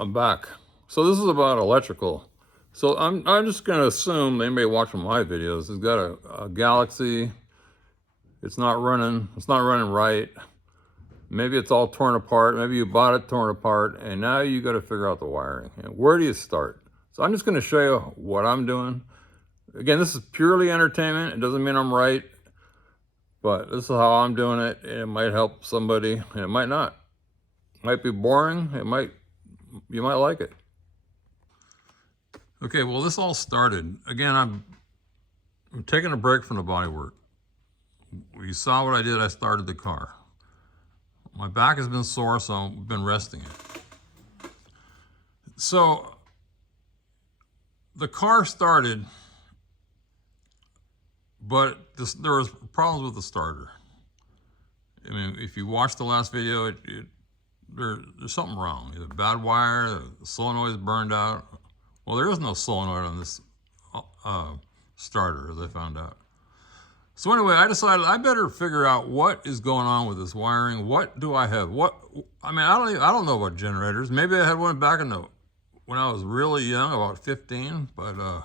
I'm back. So this is about electrical. So I'm just gonna assume anybody watching my videos has got a Galaxie. It's not running right. Maybe it's all torn apart. Maybe you bought it torn apart, and now you got to figure out the wiring. And where do you start? So I'm just going to show you what I'm doing. Again, this is purely entertainment. It doesn't mean I'm right, but this is how I'm doing it. It might help somebody, and it might not. It might be boring. You might like it. Okay, well, this all started. Again, I'm taking a break from the bodywork. You saw what I did. I started the car. My back has been sore, so I've been resting it. So the car started, but there was problems with the starter. I mean, if you watch the last video, there's something wrong. Either bad wire, the solenoid is burned out. Well, there is no solenoid on this starter, as I found out. So anyway, I decided I better figure out what is going on with this wiring. What do I have? I don't know about generators. Maybe I had one back when I was really young, about 15. But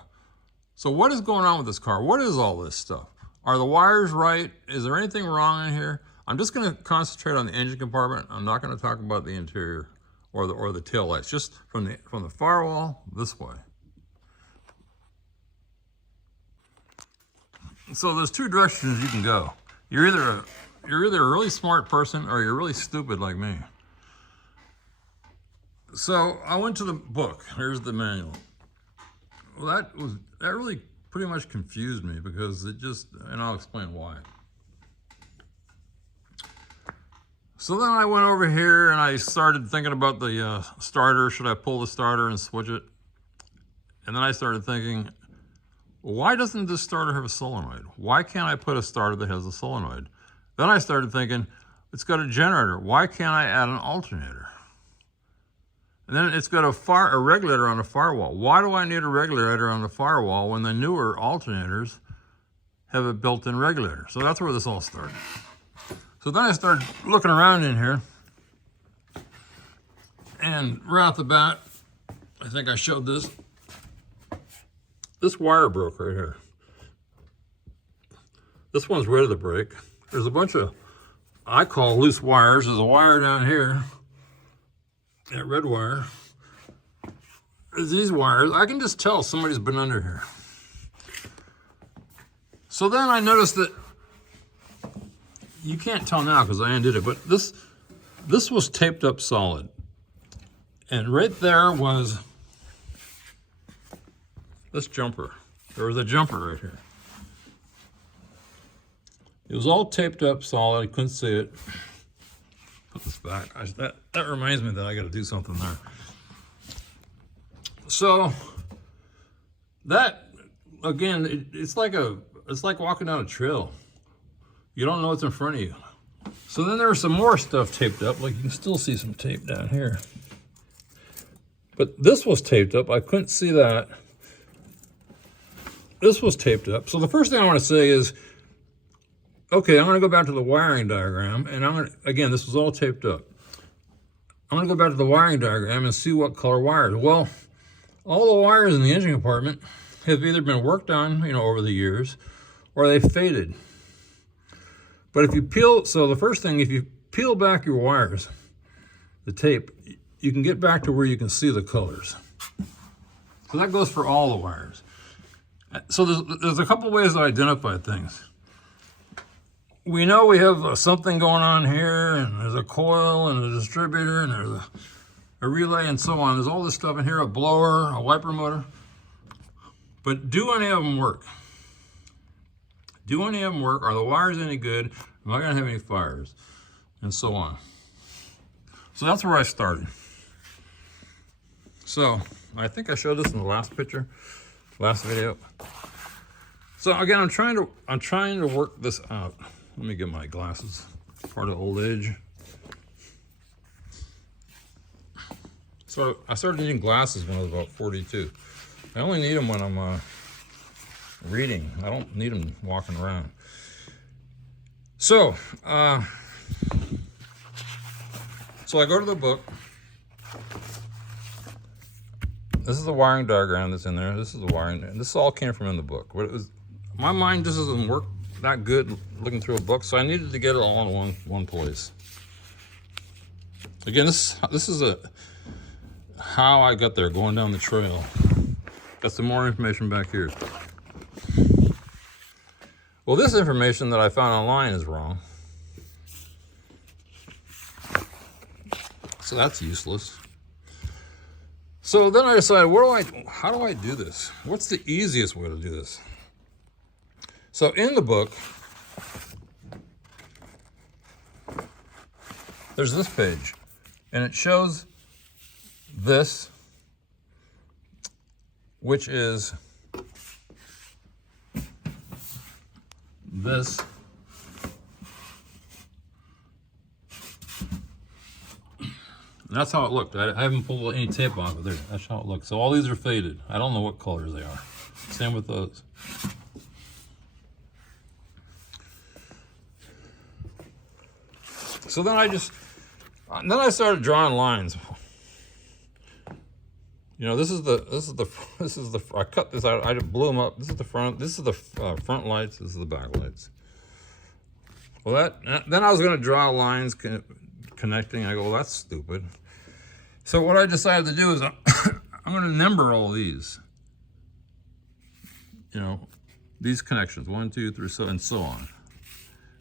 so what is going on with this car? What is all this stuff? Are the wires right? Is there anything wrong in here? I'm just going to concentrate on the engine compartment. I'm not going to talk about the interior or the tail lights. Just from the firewall this way. So there's two directions you can go. You're either a really smart person or you're really stupid like me. So I went to the book. Here's the manual. Well, that really pretty much confused me because and I'll explain why. So then I went over here and I started thinking about the starter. Should I pull the starter and switch it? And then I started thinking, why doesn't this starter have a solenoid? Why can't I put a starter that has a solenoid? Then I started thinking, it's got a generator. Why can't I add an alternator? And then it's got a regulator on the firewall. Why do I need a regulator on the firewall when the newer alternators have a built-in regulator? So that's where this all started. So then I started looking around in here. And right off the bat, I think I showed this. This wire broke right here. This one's ready to break. There's a bunch of, I call loose wires. There's a wire down here, that red wire. There's these wires. I can just tell somebody's been under here. So then I noticed that, you can't tell now because I undid it, but this was taped up solid. And right there was this jumper. There was a jumper right here. It was all taped up solid. I couldn't see it. Put this back. That reminds me that I got to do something there. So that, again, it's like walking down a trail. You don't know what's in front of you. So then there was some more stuff taped up. Like you can still see some tape down here. But this was taped up. I couldn't see that. This was taped up. So the first thing I want to say is, okay, I'm going to go back to the wiring diagram, and again, this was all taped up. I'm going to go back to the wiring diagram and see what color wires. Well, all the wires in the engine compartment have either been worked on, over the years, or they've faded. But so the first thing, if you peel back your wires, the tape, you can get back to where you can see the colors. So that goes for all the wires. So there's a couple ways to identify things. We know we have something going on here, and there's a coil and a distributor, and there's a relay and so on. There's all this stuff in here, a blower, a wiper motor. But do any of them work? Do any of them work? Are the wires any good? Am I gonna have any fires? And so on. So that's where I started. So I think I showed this in the last picture. Last video. So again, I'm trying to work this out. Let me get my glasses. Part of old age. So I started needing glasses when I was about 42. I only need them when I'm reading. I don't need them walking around. So I go to the book. this is the wiring diagram that's in there. This is the wiring. And this all came from in the book. But it was, my mind just doesn't work that good looking through a book, so I needed to get it all in one place. Again, this is how I got there, going down the trail. Got some more information back here. Well, this information that I found online is wrong. So that's useless. So then I decided, how do I do this? What's the easiest way to do this? So in the book, there's this page, and it shows this, which is this. And that's how it looked. I haven't pulled any tape off of there. That's how it looks. So all these are faded. I don't know what colors they are. Same with those. So then I started drawing lines. You know, this is the I cut this out. I blew them up. This is the front. This is the front lights. This is the back lights. Well, then I was going to draw lines connecting. I go, well, that's stupid. So what I decided to do is I'm going to number all these. You know, these connections, 1, 2, 3, so and so on.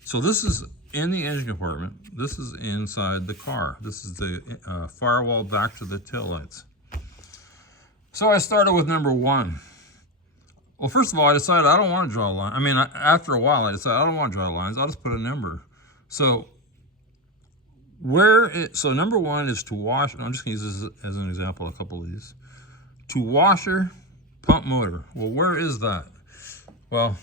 So this is in the engine compartment. This is inside the car. This is the firewall back to the taillights. So I started with number 1. Well, first of all, I decided I don't want to draw a line. I mean, after a while, I decided I don't want to draw lines. I'll just put a number. So so number 1 is to wash. I'm just going to use this as an example, a couple of these. To washer, pump motor. Well, where is that? Well,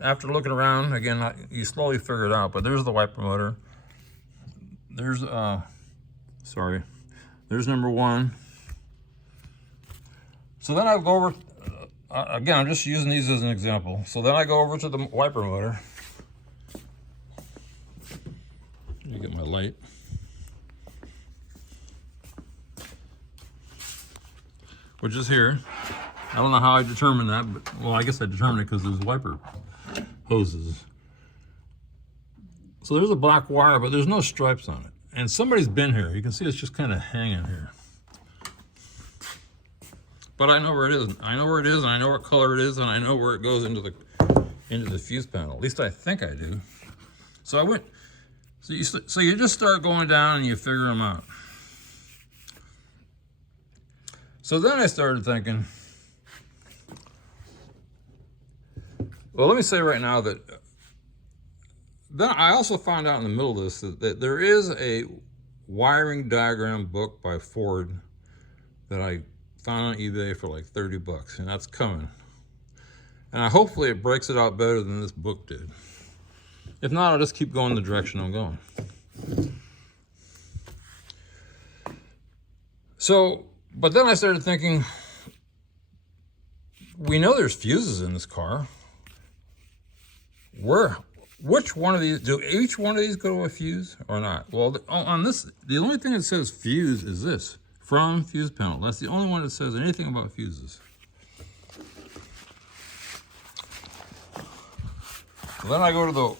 after looking around, again, you slowly figure it out, but there's the wiper motor. There's number 1. So then I go over, again, I'm just using these as an example. So then I go over to the wiper motor. Let me get my light. Which is here. I don't know how I determined that, but, well, I guess I determined it because there's wiper hoses. So there's a black wire, but there's no stripes on it. And somebody's been here. You can see it's just kind of hanging here. But I know where it is. I know where it is, and I know what color it is, and I know where it goes into the fuse panel. At least I think I do. So I went. So you just start going down and you figure them out. So then I started thinking. Well, let me say right now that then I also found out in the middle of this that there is a wiring diagram book by Ford that I found on eBay for like 30 bucks, and that's coming. And hopefully it breaks it out better than this book did. If not, I'll just keep going the direction I'm going. So, but then I started thinking, we know there's fuses in this car. Which one of these, do each one of these go to a fuse or not? Well, on this, the only thing that says fuse is this, from fuse panel. That's the only one that says anything about fuses. Then I go to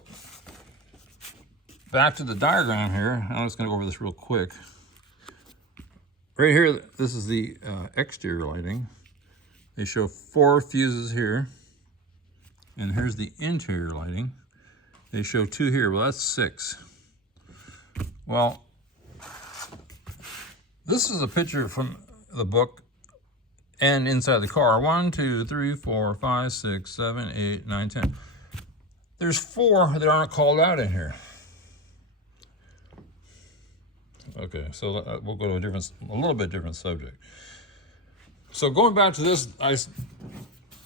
back to the diagram here. I'm just gonna go over this real quick. Right here, this is the exterior lighting. They show 4 fuses here. And here's the interior lighting. They show 2 here. Well, that's 6. Well, this is a picture from the book and inside the car. 1, 2, 3, 4, 5, 6, 7, 8, 9, 10. There's 4 that aren't called out in here. Okay, so we'll go to a little bit different subject. So going back to this, I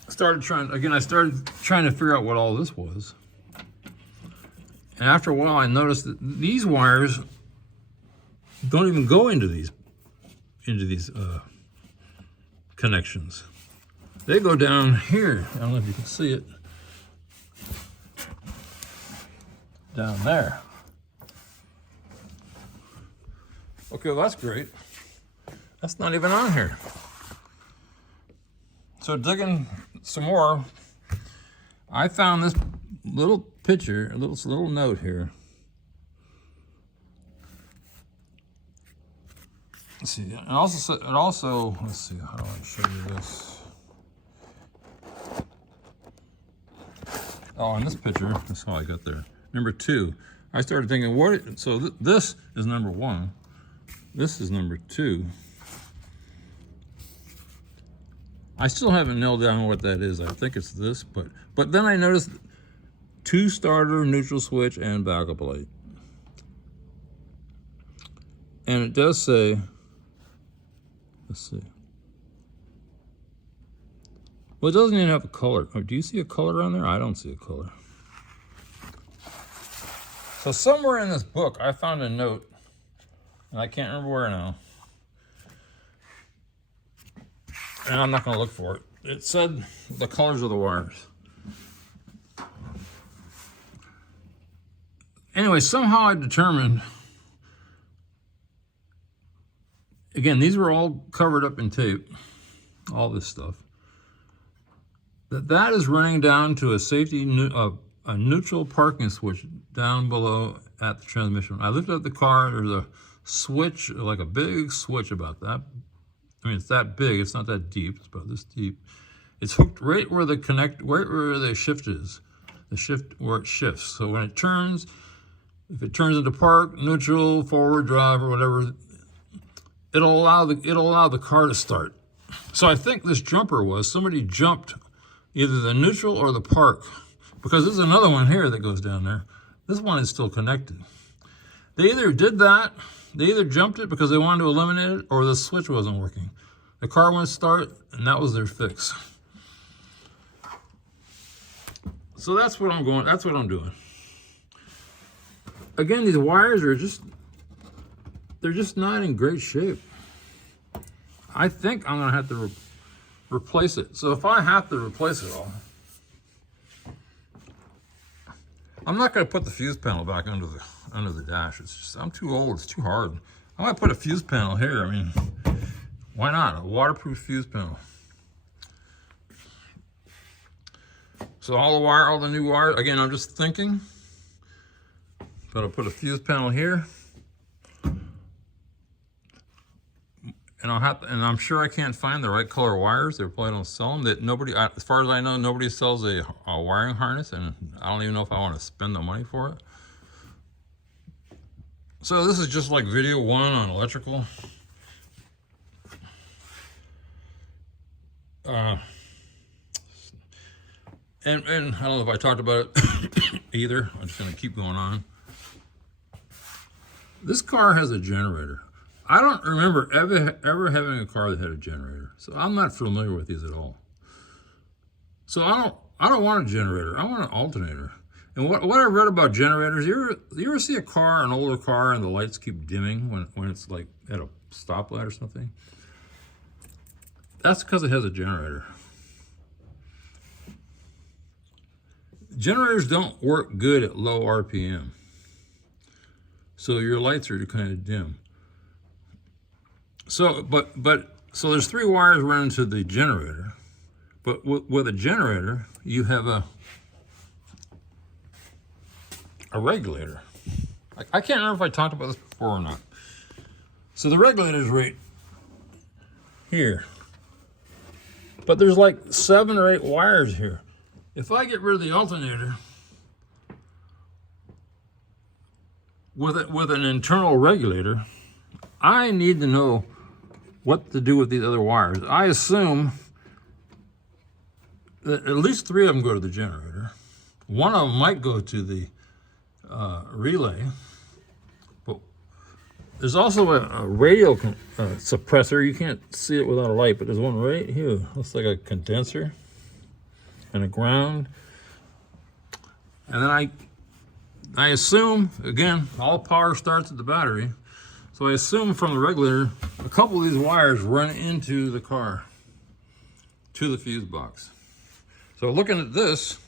started trying to figure out what all this was. And after a while, I noticed that these wires don't even go into these connections. They go down here. I don't know if you can see it. Down there. Okay, well, that's great. That's not even on here. So digging some more, I found this little picture, a little note here. Let's see. It also, let's see, how do I show you this? Oh, in this picture, that's how I got there. Number 2. I started thinking, this is number 1. This is number 2. I still haven't nailed down what that is. I think it's this, but then I noticed 2 starter, neutral switch, and backup light. And it does say, let's see. Well, it doesn't even have a color. Oh, do you see a color on there? I don't see a color. So somewhere in this book, I found a note, and I can't remember where now. And I'm not going to look for it. It said the colors of the wires. Anyway, somehow I determined, again, these were all covered up in tape, all this stuff, that is running down to a a neutral parking switch down below at the transmission. I lifted up the car, there's a switch, like a big switch about that. I mean, it's that big, it's not that deep, it's about this deep. It's hooked right where the right where the shift is, where it shifts. So when it turns, if it turns into park, neutral, forward, drive, or whatever, it'll allow the car to start. So I think this jumper was, somebody jumped either the neutral or the park, because there's another one here that goes down there. This one is still connected. They either did that, they either jumped it because they wanted to eliminate it, or the switch wasn't working. The car wouldn't start, and that was their fix. So that's what I'm doing. Again, these wires are they're just not in great shape. I think I'm gonna have to replace it. So if I have to replace it all, I'm not gonna put the fuse panel back under the dash. It's just, I'm too old, it's too hard. I'm gonna put a fuse panel here. I mean, why not? A waterproof fuse panel. So all the new wires, again, I'm just thinking, but I'll put a fuse panel here. And I'm sure I can't find the right color wires. They probably don't sell them. That nobody, as far as I know, nobody sells a wiring harness, and I don't even know if I want to spend the money for it. So this is just like video 1 on electrical. And I don't know if I talked about it either. I'm just going to keep going on. This car has a generator. I don't remember ever having a car that had a generator, so I'm not familiar with these at all. So I don't want a generator. I want an alternator. And what I read about generators, you ever see an older car, and the lights keep dimming when it's like at a stoplight or something? That's because it has a generator. Generators don't work good at low RPM, so your lights are kind of dim. So, so there's 3 wires running to the generator, but with a generator, you have a regulator. I can't remember if I talked about this before or not. So the regulator is right here, but there's like 7 or 8 wires here. If I get rid of the alternator with an internal regulator, I need to know what to do with these other wires. I assume that at least 3 of them go to the generator. 1 of them might go to the relay, but there's also a radio suppressor. You can't see it without a light, but there's one right here. Looks like a condenser and a ground. And then I assume, again, all power starts at the battery. So I assume from the regulator, a couple of these wires run into the car, to the fuse box. So looking at this,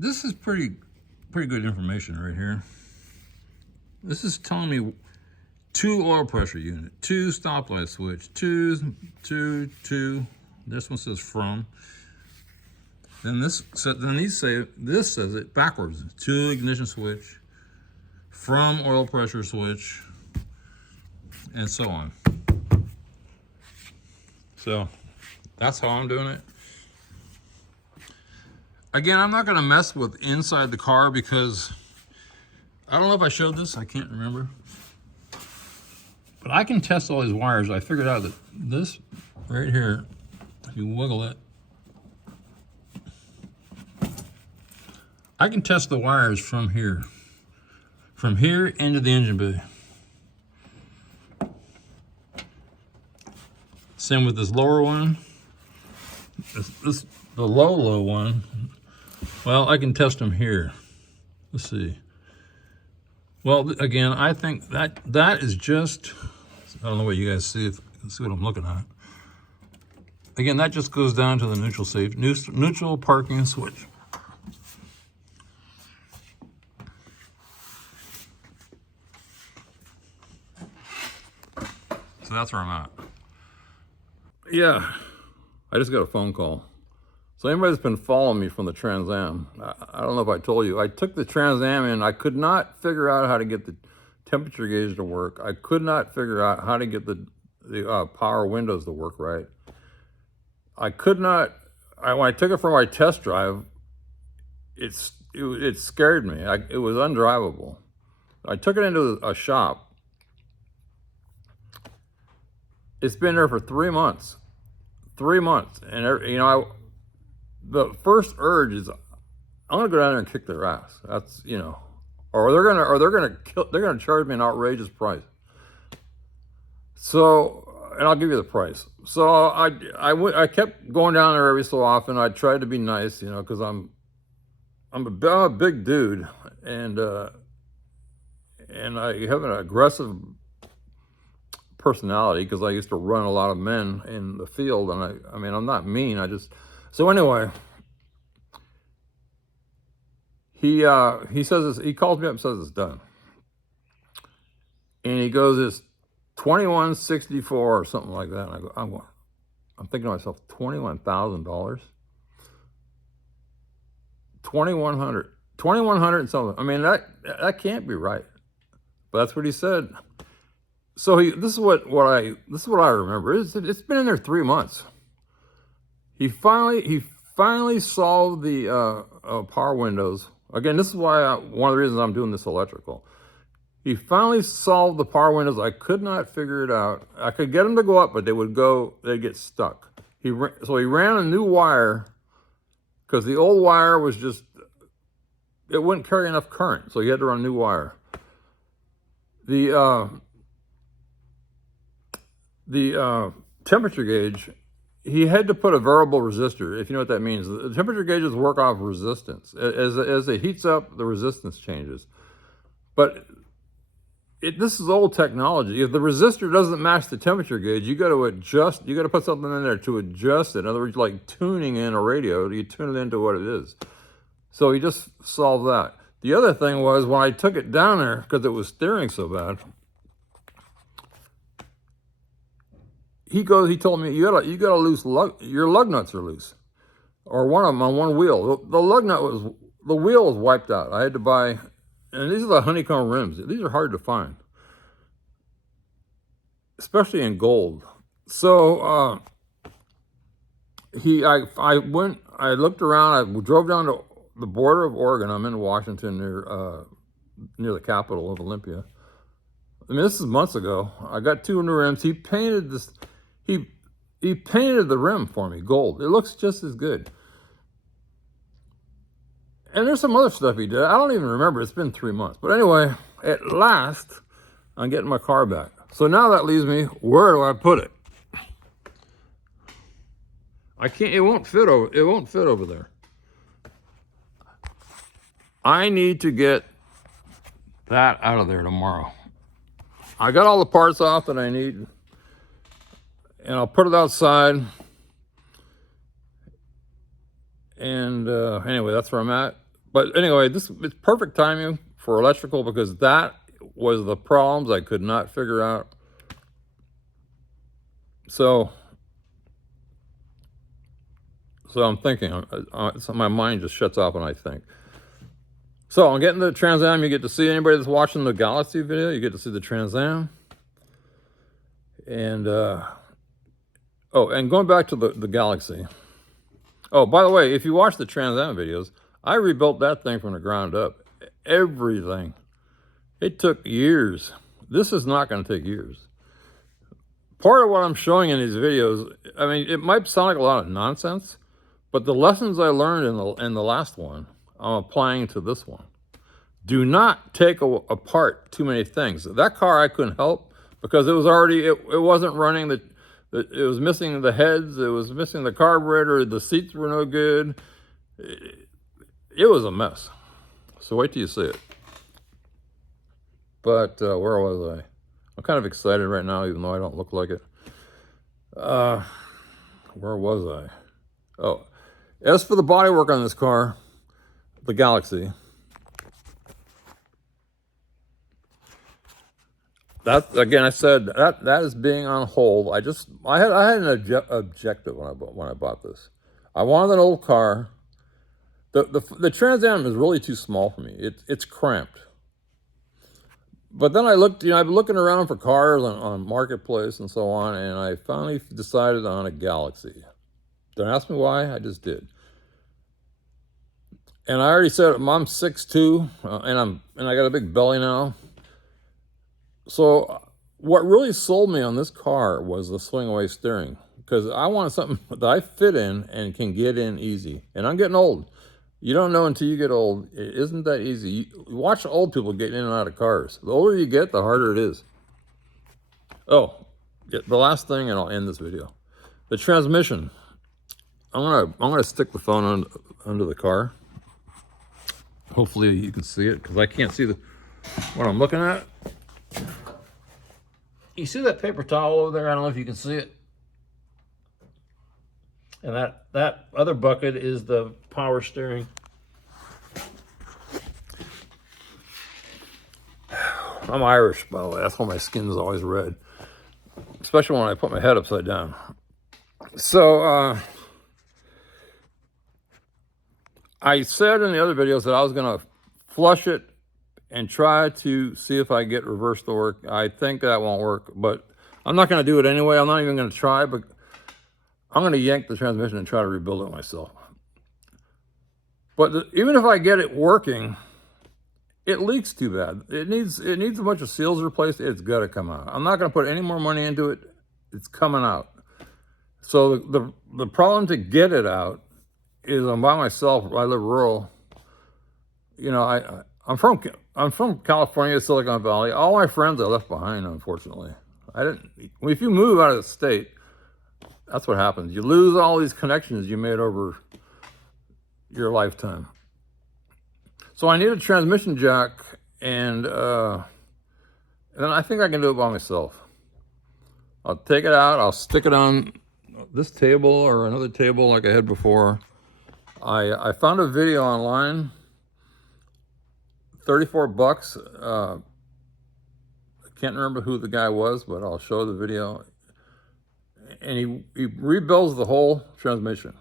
this is pretty good information right here. This is telling me 2 oil pressure unit, 2 stoplight switch, 2. This one says from. Then this says it backwards. 2 ignition switch, from oil pressure switch, and so on. So that's how I'm doing it. Again, I'm not going to mess with inside the car because I don't know if I showed this. I can't remember. But I can test all these wires. I figured out that this right here, if you wiggle it, I can test the wires from here into the engine bay. Same with this lower one. The low one. Well, I can test them here. Let's see. Well, again, I think that is just, I don't know what you guys see what I'm looking at. Again, that just goes down to the neutral parking switch. So that's where I'm at. Yeah, I just got a phone call. So anybody that's been following me from the Trans Am, I don't know if I told you, I took the Trans Am in. I could not figure out how to get the temperature gauge to work. I could not figure out how to get the power windows to work right. I could not, when I took it for my test drive, it scared me. It was undrivable. I took it into a shop. It's been there for 3 months. 3 months. And you know, the first urge is, I'm gonna go down there and kick their ass. That's, you know, or they're gonna charge me an outrageous price. So, and I'll give you the price. So I kept going down there every so often. I tried to be nice, you know, because I'm a big dude, and I have an aggressive personality because I used to run a lot of men in the field, and I mean, I'm not mean. So anyway, he says this, he calls me up and says it's done. And he goes, it's $21.64 or something like that. And I'm thinking to myself, $21,000? $2,100 and something. I mean, that can't be right. But that's what he said. So this is what I remember. It's been in there 3 months. He finally solved the power windows. Again, this is why one of the reasons I'm doing this electrical. He finally solved the power windows. I could not figure it out. I could get them to go up, but they'd get stuck. So he ran a new wire because the old wire was just, it wouldn't carry enough current. So he had to run a new wire. The temperature gauge, he had to put a variable resistor, if you know what that means. The temperature gauges work off resistance. As it heats up, the resistance changes. But this is old technology. If the resistor doesn't match the temperature gauge, you got to adjust. You got to put something in there to adjust it. In other words, like tuning in a radio, you tune it into what it is. So he just solved that. The other thing was, when I took it down there, because it was steering so bad, he told me, you got a loose your lug nuts are loose, or one of them on one wheel. The wheel was wiped out. I had to buy, and these are the honeycomb rims. These are hard to find, especially in gold. So I looked around. I drove down to the border of Oregon. I'm in Washington, near the capital of Olympia. I mean, this is months ago. I got 2 new rims. He painted this. He painted the rim for me, gold. It looks just as good. And there's some other stuff he did. I don't even remember. It's been 3 months. But anyway, at last, I'm getting my car back. So now that leaves me, where do I put it? I can't, it won't fit over there. I need to get that out of there tomorrow. I got all the parts off that I need, and I'll put it outside. And anyway, that's where I'm at. But anyway, it's perfect timing for electrical, because that was the problems I could not figure out. So I'm thinking, so my mind just shuts off when I think. So I'm getting the Trans Am. You get to see anybody that's watching the Galaxie video, you get to see the Trans Am. And, and going back to the Galaxie. Oh, by the way, if you watch the Trans Am videos, I rebuilt that thing from the ground up. Everything. It took years. This is not going to take years. Part of what I'm showing in these videos, I mean, it might sound like a lot of nonsense, but the lessons I learned in the last one, I'm applying to this one. Do not take apart too many things. That car I couldn't help because it was already, it wasn't running, it was missing the heads, it was missing the carburetor, the seats were no good. It was a mess. So wait till you see it. But where was I? I'm kind of excited right now, even though I don't look like it. Where was I? Oh, as for the bodywork on this car, the Galaxie, that again, I said that is being on hold. I had an objective when I bought this. I wanted an old car. The Trans Am is really too small for me. It's cramped. But then I looked, I've been looking around for cars on Marketplace and so on, and I finally decided on a Galaxie. Don't ask me why, I just did. And I already said I'm 6'2", and I got a big belly now. So what really sold me on this car was the swing away steering, because I wanted something that I fit in and can get in easy. And I'm getting old. You don't know until you get old. It isn't that easy. You watch old people get in and out of cars. The older you get, the harder it is. Oh, the last thing, and I'll end this video. The transmission. I'm gonna stick the phone under the car. Hopefully you can see it, because I can't see what I'm looking at. You see that paper towel over there? I don't know if you can see it. And that other bucket is the power steering. I'm Irish, by the way. That's why my skin's always red. Especially when I put my head upside down. So, I said in the other videos that I was going to flush it and try to see if I get reverse to work. I think that won't work, but I'm not going to do it anyway. I'm not even going to try, but I'm going to yank the transmission and try to rebuild it myself. But even if I get it working, it leaks too bad. It needs a bunch of seals replaced. It's got to come out. I'm not going to put any more money into it. It's coming out. So the problem to get it out is I'm by myself. I live rural. I'm from California, Silicon Valley. All my friends I left behind, unfortunately. If you move out of the state, that's what happens. You lose all these connections you made over your lifetime. So I need a transmission jack, and then I think I can do it by myself. I'll take it out, I'll stick it on this table or another table like I had before. I found a video online, 34 bucks. I can't remember who the guy was, but I'll show the video. And he rebuilds the whole transmission.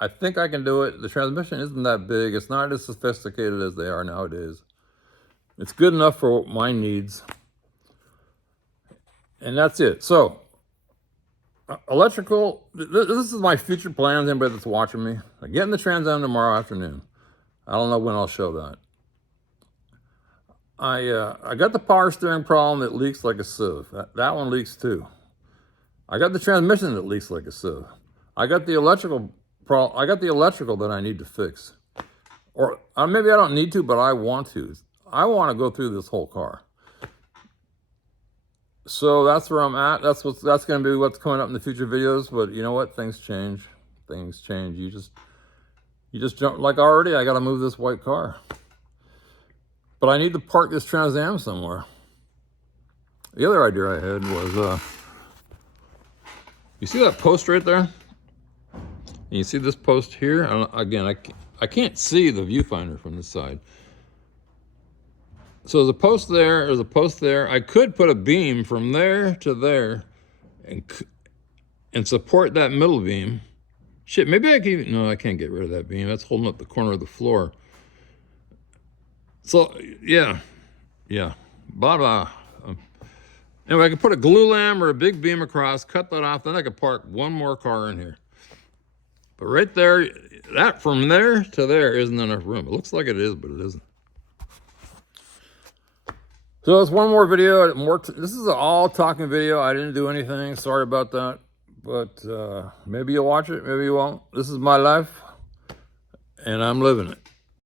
I think I can do it. The transmission isn't that big. It's not as sophisticated as they are nowadays. It's good enough for my needs. And that's it. So, electrical, this is my future plans, anybody that's watching me. I'm getting the Trans Am tomorrow afternoon. I don't know when I'll show that. I got the power steering problem that leaks like a sieve. That one leaks too. I got the transmission that leaks like a sieve. I got the electrical that I need to fix. Or maybe I don't need to, but I want to. I want to go through this whole car. So that's where I'm at. That's going to be what's coming up in the future videos. But you know what? Things change. Things change. You just jump. Like already, I got to move this white car. But I need to park this Trans Am somewhere. The other idea I had was, you see that post right there? And you see this post here? Again, I can't see the viewfinder from this side. So there's a post there, there's a post there. I could put a beam from there to there and support that middle beam. Shit, maybe I can, no, I can't get rid of that beam. That's holding up the corner of the floor. So, yeah, blah, blah. Anyway, I could put a glue lamp or a big beam across, cut that off, then I could park one more car in here. But right there, that from there to there isn't enough room. It looks like it is, but it isn't. So it's one more video. This is an all talking video. I didn't do anything. Sorry about that. But maybe you'll watch it, maybe you won't. This is my life, and I'm living it.